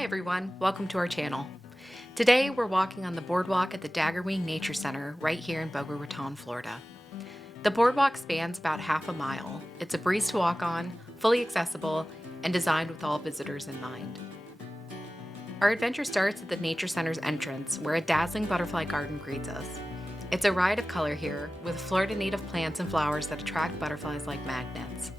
Hi everyone, welcome to our channel. Today we're walking on the boardwalk at the Daggerwing Nature Center right here in Boca Raton, Florida. The boardwalk spans about half a mile. It's a breeze to walk on, fully accessible, and designed with all visitors in mind. Our adventure starts at the Nature Center's entrance, where a dazzling butterfly garden greets us. It's a riot of color here, with Florida native plants and flowers that attract butterflies like magnets.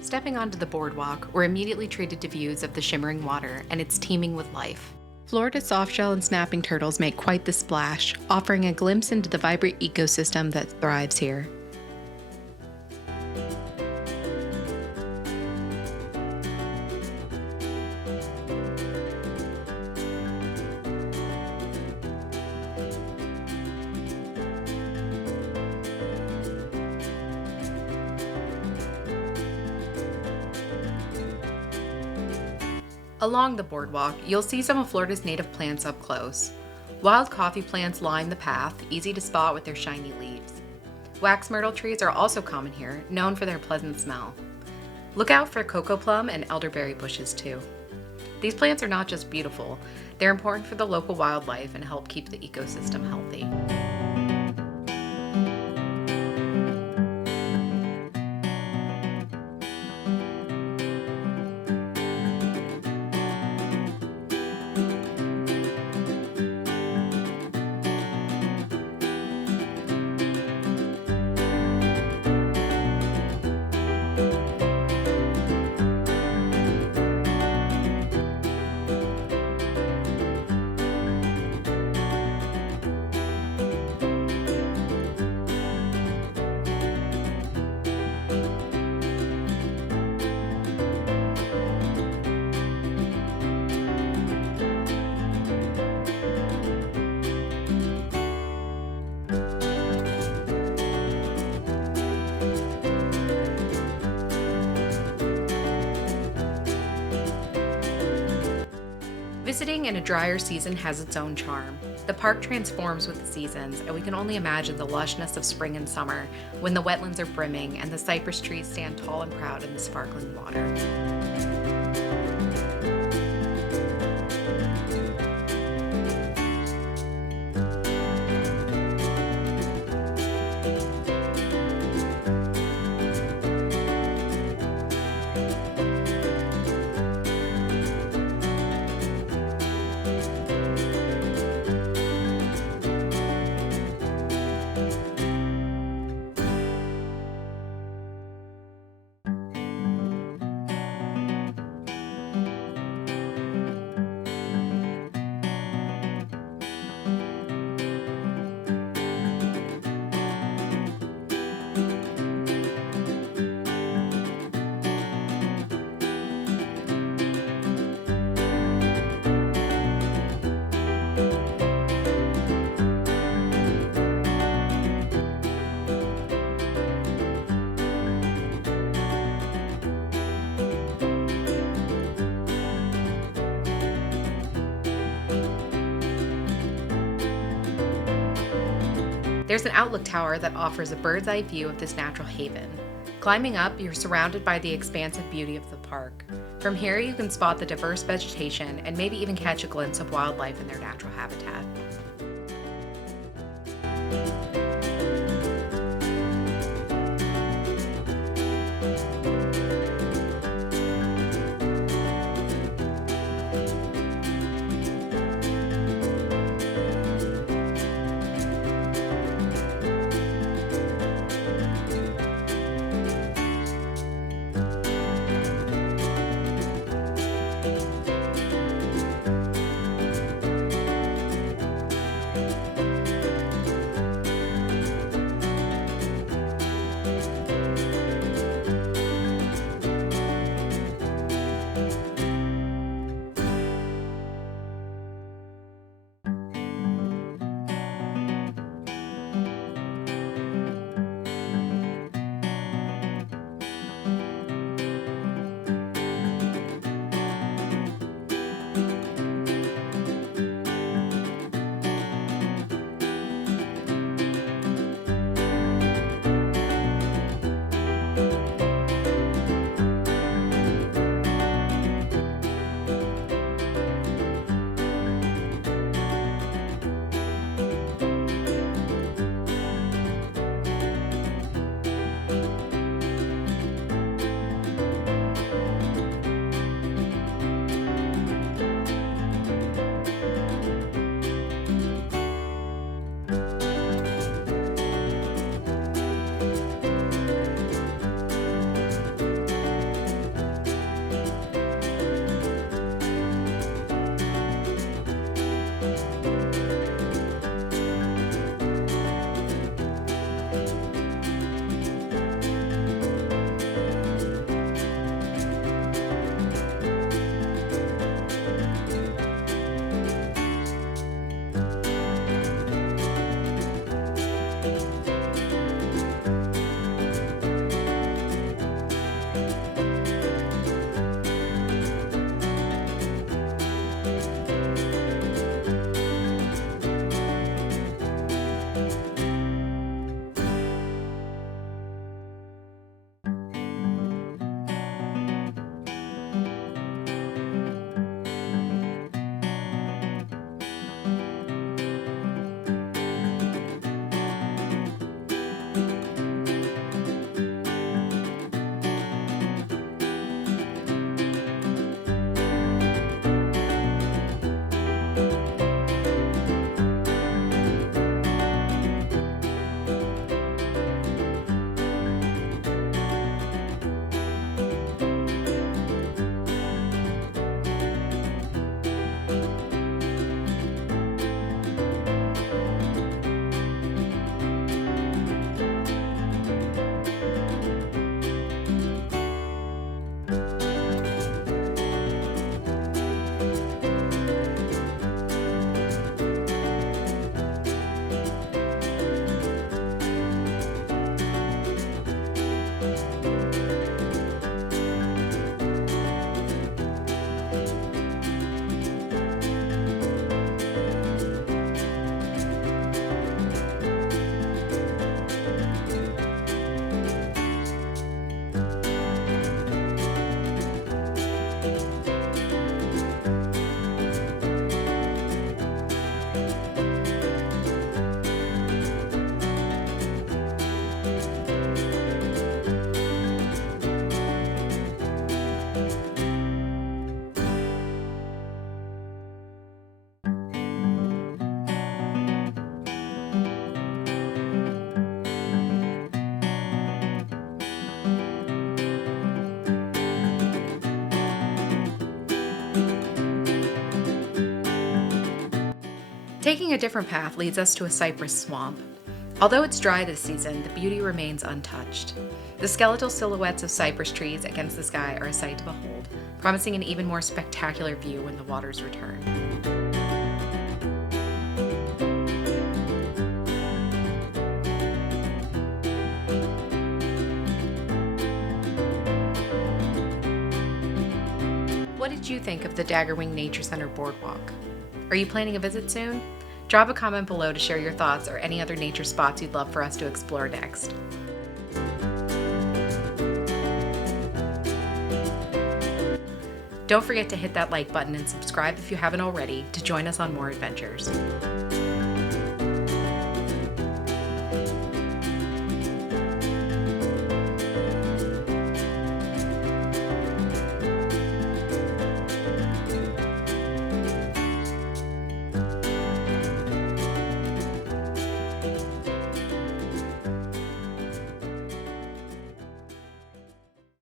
Stepping onto the boardwalk, we're immediately treated to views of the shimmering water, and it's teeming with life. Florida's softshell and snapping turtles make quite the splash, offering a glimpse into the vibrant ecosystem that thrives here. Along the boardwalk, you'll see some of Florida's native plants up close. Wild coffee plants line the path, easy to spot with their shiny leaves. Wax myrtle trees are also common here, known for their pleasant smell. Look out for cocoa plum and elderberry bushes too. These plants are not just beautiful, they're important for the local wildlife and help keep the ecosystem healthy. Visiting in a drier season has its own charm. The park transforms with the seasons, and we can only imagine the lushness of spring and summer when the wetlands are brimming and the cypress trees stand tall and proud in the sparkling water. There's an outlook tower that offers a bird's eye view of this natural haven. Climbing up, you're surrounded by the expansive beauty of the park. From here, you can spot the diverse vegetation and maybe even catch a glimpse of wildlife in their natural habitat. Taking a different path leads us to a cypress swamp. Although it's dry this season, the beauty remains untouched. The skeletal silhouettes of cypress trees against the sky are a sight to behold, promising an even more spectacular view when the waters return. What did you think of the Daggerwing Nature Center Boardwalk? Are you planning a visit soon? Drop a comment below to share your thoughts or any other nature spots you'd love for us to explore next. Don't forget to hit that like button and subscribe if you haven't already to join us on more adventures.